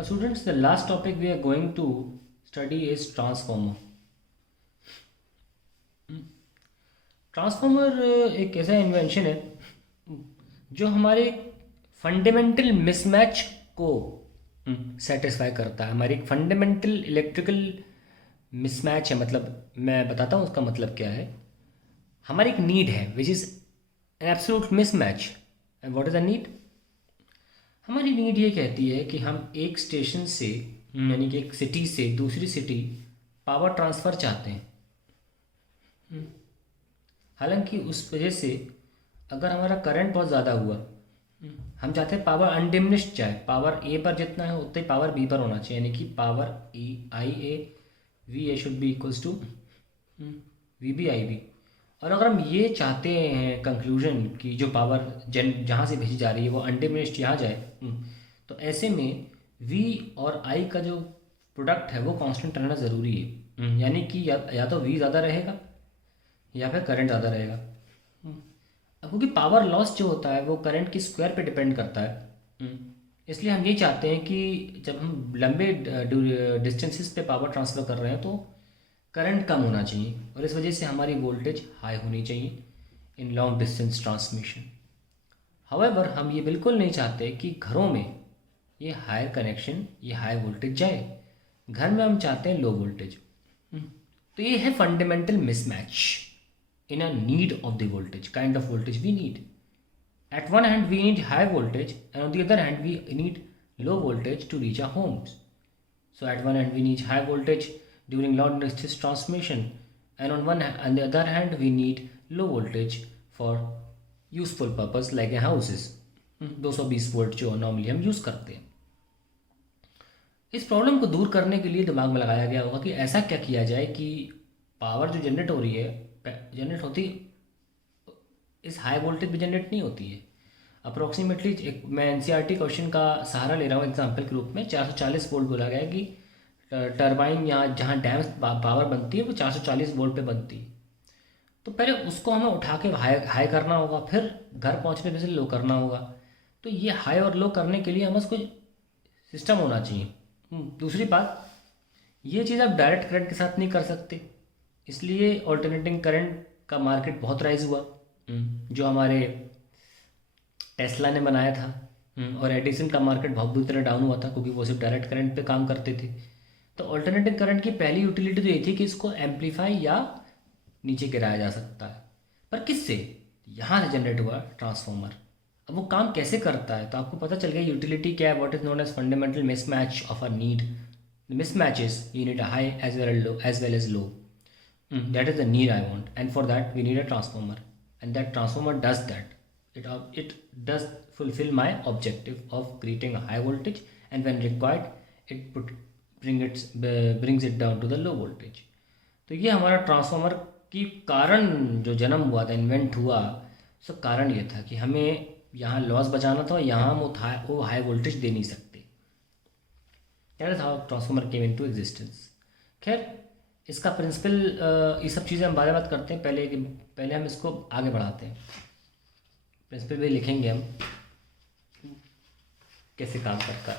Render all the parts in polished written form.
Students, the last topic we are going to study is transformer. Transformer एक ऐसा invention है जो हमारे फंडामेंटल मिसमैच को सेटिस्फाई करता है। हमारी एक फंडामेंटल इलेक्ट्रिकल मिसमैच है, मतलब मैं बताता हूँ उसका मतलब क्या है। हमारी एक नीड है which is an absolute mismatch. And what is a need? हमारी नीड ये कहती है कि हम एक स्टेशन से यानी कि एक सिटी से दूसरी सिटी पावर ट्रांसफ़र चाहते हैं। हालांकि उस वजह से अगर हमारा करंट बहुत ज़्यादा हुआ, हम चाहते हैं पावर अनडिमिनिश्ड जाए, पावर ए पर जितना है उतना ही पावर बी पर होना चाहिए, यानी कि power E I A V A should be equals to V B I B. और अगर हम ये चाहते हैं कंक्लूजन कि जो पावर जहाँ से भेजी जा रही है वो अनडिमिनिश्ड यहाँ जाए, तो ऐसे में वी और आई का जो प्रोडक्ट है वो कांस्टेंट रहना ज़रूरी है। यानी कि या तो वी ज़्यादा रहेगा या फिर करंट ज़्यादा रहेगा। अब क्योंकि पावर लॉस जो होता है वो करंट की स्क्वायर पे डिपेंड करता है, इसलिए हम ये चाहते हैं कि जब हम लंबे डिस्टेंसेस पे पावर ट्रांसफ़र कर रहे हैं तो करंट कम होना चाहिए, और इस वजह से हमारी वोल्टेज हाई होनी चाहिए in long distance transmission. However हम ये बिल्कुल नहीं चाहते कि घरों में ये हायर कनेक्शन, ये हाई वोल्टेज जाए। घर में हम चाहते हैं लो वोल्टेज। तो ये है fundamental mismatch in a need of the voltage, kind of voltage we need. At one hand we need high voltage, and on the other hand we need low voltage to reach our homes. So at one hand we need high voltage during long distance transmission, and on the other hand we need low voltage for useful purpose like a houses. 220 volt जो normally हम use करते हैं। इस problem को दूर करने के लिए दिमाग में लगाया गया होगा कि ऐसा क्या किया जाए कि पावर जो जनरेट हो रही है, जनरेट होती इस हाई वोल्टेज पे जनरेट नहीं होती है। अप्रोक्सीमेटली एक मैं एनसीईआरटी क्वेश्चन का सहारा ले रहा हूँ एग्जांपल के रूप में। 440 वोल्ट बोला गया है कि टरबाइन यहाँ जहाँ डैम पावर बनती है वो 440 वोल्ट पे बनती है। तो पहले उसको हमें उठा के हाई करना होगा, फिर घर पहुँचने पे से लो करना होगा। तो ये हाई और लो करने के लिए हमें उसको सिस्टम होना चाहिए। दूसरी बात, ये चीज़ आप डायरेक्ट करंट के साथ नहीं कर सकते, इसलिए ऑल्टरनेटिंग करंट का मार्केट बहुत राइज हुआ, जो हमारे टेस्ला ने बनाया था। और एडिसन का मार्केट बहुत बुरी तरह डाउन हुआ था क्योंकि वो सिर्फ डायरेक्ट करंट पे काम करते थे। तो ऑल्टरनेटिंग करंट की पहली यूटिलिटी तो ये थी कि इसको एम्पलीफाई या नीचे गिराया जा सकता है, पर किससे? यहाँ से जनरेट हुआ ट्रांसफॉर्मर। अब वो काम कैसे करता है तो आपको पता चल गया यूटिलिटी क्या है। What is known as fundamental mismatch of a need. Mismatches you need a high as well as low. That is the need I want, and for that we need a transformer, and that transformer does that. It does fulfill my objective of creating a high voltage, and when required it brings it down to the low voltage. तो ये हमारा transformer की कारण जो जन्म हुआ था, invent हुआ, उसका कारण ये था कि हमें यहाँ लॉस बचाना था और यहाँ हम वो हाई वोल्टेज दे नहीं सकते। That is how transformer came into existence. खैर, इसका प्रिंसिपल, ये सब चीज़ें हम बाद में बात करते हैं। पहले हम इसको आगे बढ़ाते हैं। प्रिंसिपल भी लिखेंगे हम कैसे काम करता है।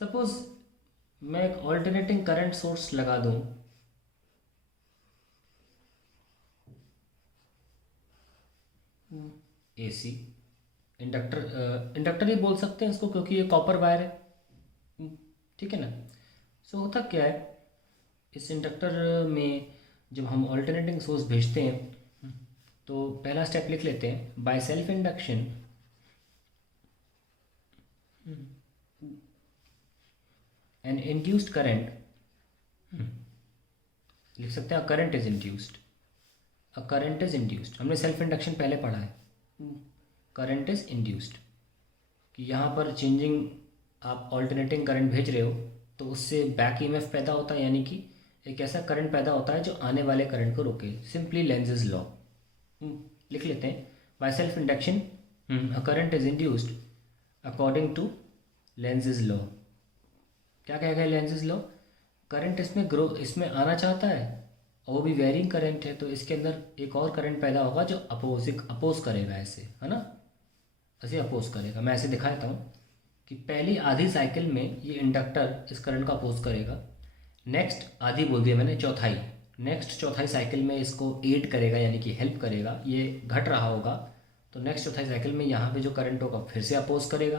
सपोज मैं एक ऑल्टरनेटिंग करंट सोर्स लगा दूं, एसी इंडक्टर ही बोल सकते हैं इसको क्योंकि ये कॉपर वायर है, ठीक है ना। सो होता क्या है, इस इंडक्टर में जब हम ऑल्टरनेटिंग सोर्स भेजते हैं तो पहला स्टेप लिख लेते हैं, by self induction an induced current, लिख सकते हैं current is induced. Current is induced, हमने सेल्फ इंडक्शन पहले पढ़ा है। करंट इज इंड्यूस्ड कि यहाँ पर चेंजिंग, आप ऑल्टरनेटिंग करंट भेज रहे हो तो उससे बैक ईएमएफ पैदा होता है, यानी कि एक ऐसा करंट पैदा होता है जो आने वाले करंट को रोके। सिंपली लेंज़ेस लॉ लिख लेते हैं, by self induction a current is induced according to Lenz's law. क्या कहेगा लेंज़ेस लॉ? करंट इसमें आना चाहता है और वो भी वेरिंग करंट है, तो इसके अंदर एक और करंट पैदा होगा जो अपोज करेगा ऐसे, है ना। ऐसे अपोज करेगा। मैं ऐसे दिखा देता हूँ कि पहली आधी साइकिल में ये इंडक्टर इस करंट को अपोज करेगा, नेक्स्ट आधी बोल दिया मैंने, चौथाई, नेक्स्ट चौथाई साइकिल में इसको एड करेगा यानी कि हेल्प करेगा, ये घट रहा होगा तो नेक्स्ट चौथाई साइकिल में यहाँ पे जो करंट होगा फिर से अपोज करेगा,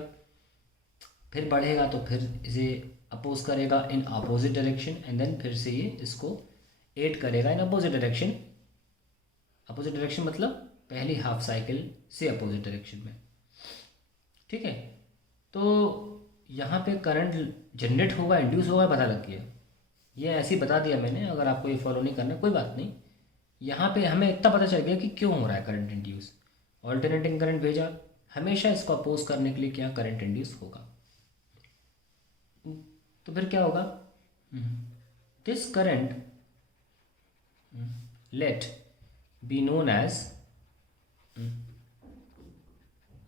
फिर बढ़ेगा तो फिर इसे अपोज करेगा in opposite direction and then फिर से ये इसको एड करेगा in opposite direction. Opposite direction मतलब पहली हाफ साइकिल से अपोजिट डायरेक्शन में। ठीक है, तो यहाँ पे करंट जनरेट होगा, इंड्यूस होगा, पता लग गया। ये ऐसे ही बता दिया मैंने, अगर आपको ये फॉलो नहीं करना कोई बात नहीं। यहाँ पे हमें इतना पता चल गया कि क्यों हो रहा है करंट इंड्यूस। ऑल्टरनेटिंग करंट भेजा, हमेशा इसको अपोज करने के लिए क्या करंट इंड्यूस होगा। तो फिर क्या होगा, this current let be known as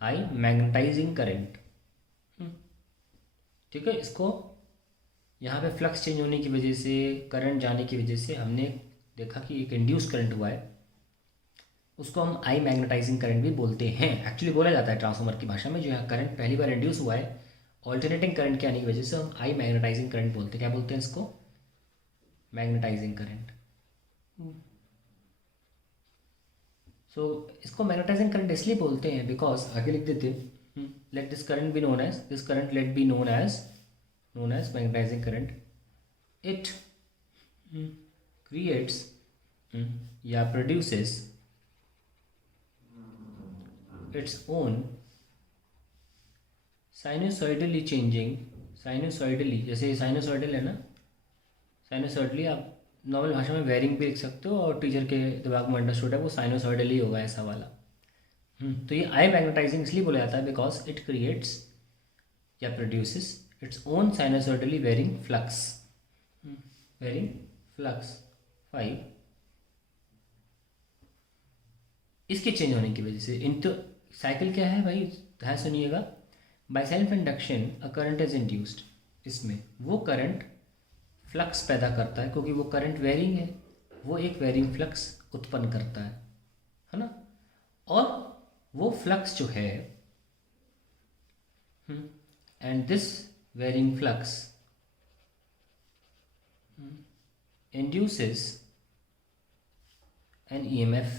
I magnetising current. ठीक है, इसको यहाँ पे फ्लक्स चेंज होने की वजह से, करंट जाने की वजह से हमने देखा कि एक इंड्यूस करंट हुआ है, उसको हम आई मैग्नेटाइजिंग करंट भी बोलते हैं। एक्चुअली बोला जाता है ट्रांसफार्मर की भाषा में, जो है करंट पहली बार इंड्यूस हुआ है ऑल्टरनेटिंग करंट के आने की वजह से, हम आई मैग्नेटाइजिंग करंट बोलते हैं। क्या बोलते हैं इसको, मैग्नेटाइजिंग करंट। सो इसको मैग्नेटाइजिंग करंट इसलिए बोलते हैं बिकॉज, आगे लिख देते हैं, let this current be known as, this current let be known as magnetising current. It creates या produces its own sinusoidally changing, sinusoidally, जैसे साइनोसॉइडल है ना, साइनोसॉइडली आप नॉर्मल भाषा में वेरिंग भी लिख सकते हो, और टीचर के दिमाग में अंडरस्टूड है वो साइनोसॉइडली होगा ऐसा वाला। तो ये आई मैग्नेटाइजिंग इसलिए बोला जाता है बिकॉज इट क्रिएट्स या produces its own sinusoidally varying flux, varying flux 5 इसके चेंज होने की वजह से। इन तो साइकिल क्या है भाई, ध्यान सुनिएगा, bye self induction a current is induced, इसमें वो करंट फ्लक्स पैदा करता है क्योंकि वो करंट वेरिंग है, वो एक वेरिंग फ्लक्स उत्पन्न करता है ना। और वो फ्लक्स जो है, and this varying flux induces an EMF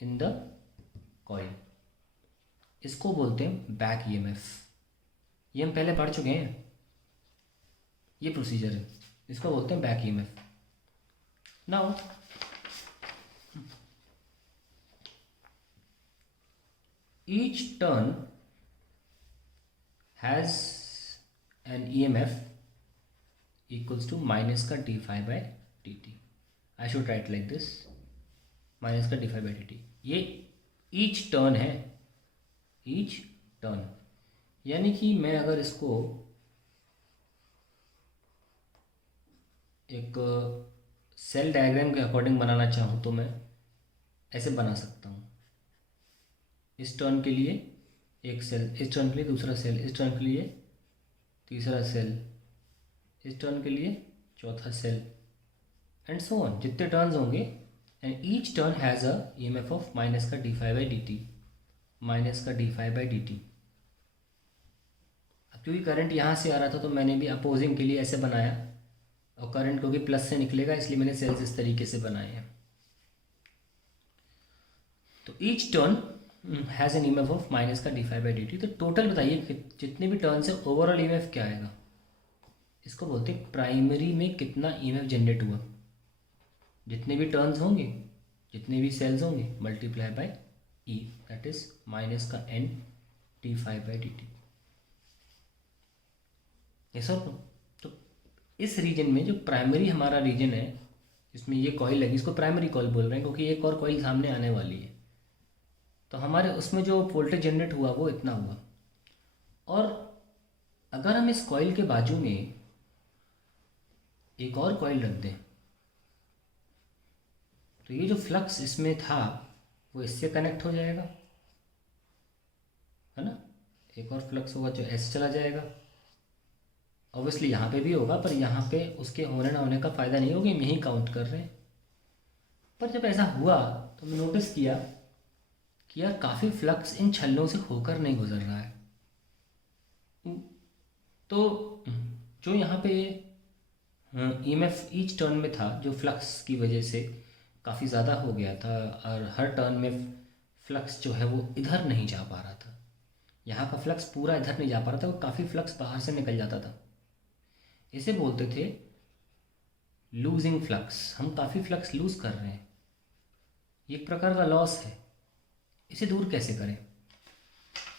in the coil, इसको बोलते हैं बैक EMF। ये हम पहले पढ़ चुके हैं, ये प्रोसीजर है, इसको बोलते हैं back EMF। Now each turn has an EMF equals to minus का d phi by d t. I should write like this, minus का d phi by d t. ये ईच टर्न है, ईच टर्न, यानी कि मैं अगर इसको एक सेल डायग्राम के अकॉर्डिंग बनाना चाहूँ तो मैं ऐसे बना सकता हूँ। इस टर्न के लिए एक सेल, इस टर्न के लिए दूसरा सेल, इस टर्न के लिए तीसरा सेल, इस टर्न के लिए चौथा सेल, एंड सो ऑन, जितने टर्न्स होंगे, and each turn has a EMF of minus का d phi by d t, minus का d phi by d t. अब क्योंकि करंट यहाँ से आ रहा था तो मैंने भी अपोजिंग के लिए ऐसे बनाया, और करंट क्योंकि प्लस से निकलेगा इसलिए मैंने सेल्स इस तरीके से बनाए हैं। तो each turn has an EMF of minus का d phi by d t. तो टोटल बताइए जितने भी टर्न है ओवरऑल ईएमएफ क्या आएगा, इसको बोलते हैं प्राइमरी में कितना ईएमएफ जनरेट हुआ। जितने भी टर्न्स होंगे, जितने भी सेल्स होंगे, multiply by E, that is minus का N d phi by d t. ये सब तो इस रीजन में जो प्राइमरी हमारा रीजन है, इसमें ये कॉइल लगी, इसको प्राइमरी कॉइल बोल रहे हैं क्योंकि एक और कॉइल सामने आने वाली है। तो हमारे उसमें जो वोल्टेज जनरेट हुआ वो इतना हुआ। और अगर हम इस कॉइल के बाजू में एक और कॉइल रख दें तो ये जो फ्लक्स इसमें था वो इससे कनेक्ट हो जाएगा, है ना। एक और फ्लक्स होगा जो ऐसे चला जाएगा, ऑब्वियसली यहाँ पे भी होगा, पर यहाँ पे उसके होने ना होने का फ़ायदा नहीं होगा, हम यही काउंट कर रहे हैं। पर जब ऐसा हुआ तो मैं नोटिस किया कि यार काफ़ी फ्लक्स इन छल्लों से होकर नहीं गुजर रहा है। तो जो यहाँ पे ईएमएफ ईच टर्न में था, जो फ्लक्स की वजह से काफ़ी ज़्यादा हो गया था, और हर टर्न में फ्लक्स जो है वो इधर नहीं जा पा रहा था, यहाँ का फ्लक्स पूरा इधर नहीं जा पा रहा था, वो काफ़ी फ्लक्स बाहर से निकल जाता था। इसे बोलते थे लूजिंग फ्लक्स। हम काफ़ी फ्लक्स लूज़ कर रहे हैं, ये एक प्रकार का लॉस है। इसे दूर कैसे करें?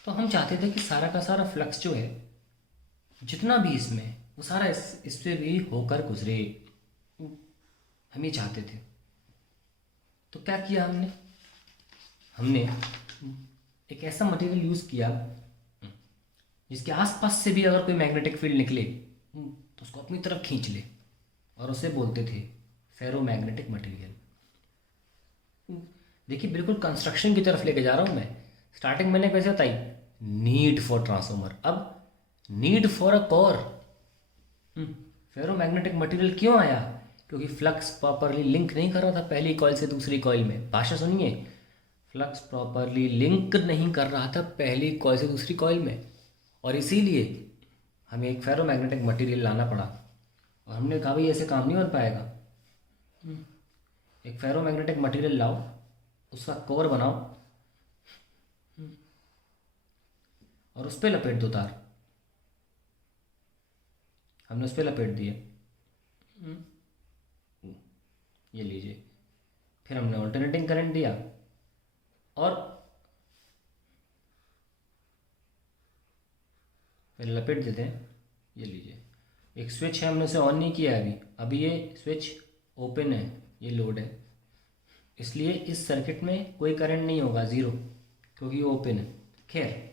तो हम चाहते थे कि सारा का सारा फ्लक्स जो है, जितना भी इसमें, वो सारा इससे भी होकर गुजरे, हम ये चाहते थे। तो क्या किया हमने? हमने एक ऐसा मटेरियल यूज़ किया जिसके आसपास से भी अगर कोई मैग्नेटिक फील्ड निकले तो उसको अपनी तरफ खींच ले, और उसे बोलते थे फेरोमैग्नेटिक मटेरियल। देखिए, बिल्कुल कंस्ट्रक्शन की तरफ लेके जा रहा हूँ मैं। स्टार्टिंग मैंने कैसे बताई? नीड फॉर ट्रांसफॉर्मर, अब need for a core. Ferromagnetic material क्यों आया? क्योंकि फ्लक्स प्रॉपरली लिंक नहीं कर रहा था पहली कॉइल से दूसरी कॉइल में। भाषा सुनिए, फ्लक्स प्रॉपरली लिंक नहीं कर रहा था पहली कॉइल से दूसरी कॉइल में, और इसीलिए हमें एक फेरोमैग्नेटिक मटेरियल लाना पड़ा। और हमने कहा भाई ऐसे काम नहीं हो पाएगा, एक फेरोमैग्नेटिक मटेरियल लाओ, उसका कोर बनाओ, और उस पर लपेट दो तार। हमने उस पर लपेट दिए, ये लीजिए। फिर हमने ऑल्टरनेटिंग करंट दिया, और फिर लपेट देते हैं, ये लीजिए। एक स्विच है, हमने उसे ऑन नहीं किया है अभी ये स्विच ओपन है, ये लोड है, इसलिए इस सर्किट में कोई करंट नहीं होगा, ज़ीरो, क्योंकि ये ओपन है। खैर,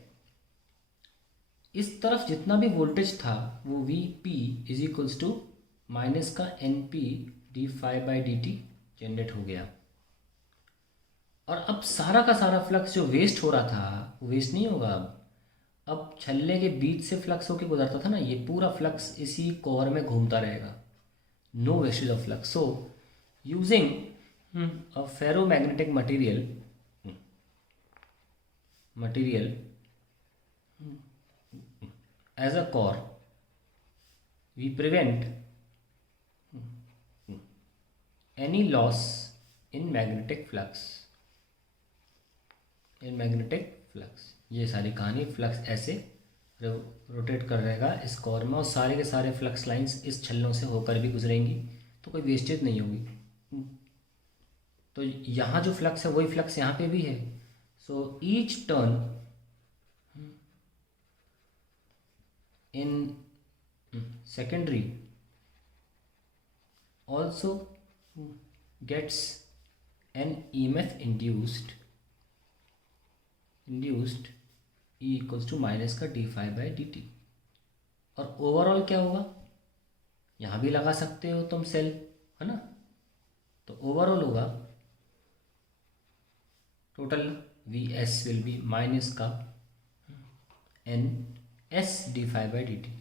इस तरफ जितना भी वोल्टेज था वो V P is equals to minus का N P d phi by d t generate हो गया। और अब सारा का सारा फ्लक्स जो वेस्ट हो रहा था वो वेस्ट नहीं होगा। अब छल्ले के बीच से फ्लक्स होके गुजरता था ना, ये पूरा फ्लक्स इसी कोर में घूमता रहेगा, no wastage of flux. So using a ferromagnetic material as a core, we prevent any loss in magnetic flux. ये सारी कहानी, फ्लक्स ऐसे रोटेट कर रहेगा इस कोर में, और सारे के सारे फ्लक्स लाइंस इस छल्लों से होकर भी गुजरेंगी, तो कोई वेस्टेज नहीं होगी। तो यहाँ जो फ्लक्स है वही फ्लक्स यहाँ पे भी है। So each turn in secondary also gets an EMF induced E equals to minus का d phi by d t. और ओवरऑल क्या होगा, यहाँ भी लगा सकते हो तुम सेल, है ना। तो ओवरऑल होगा total V S will be minus का N S d phi by d T.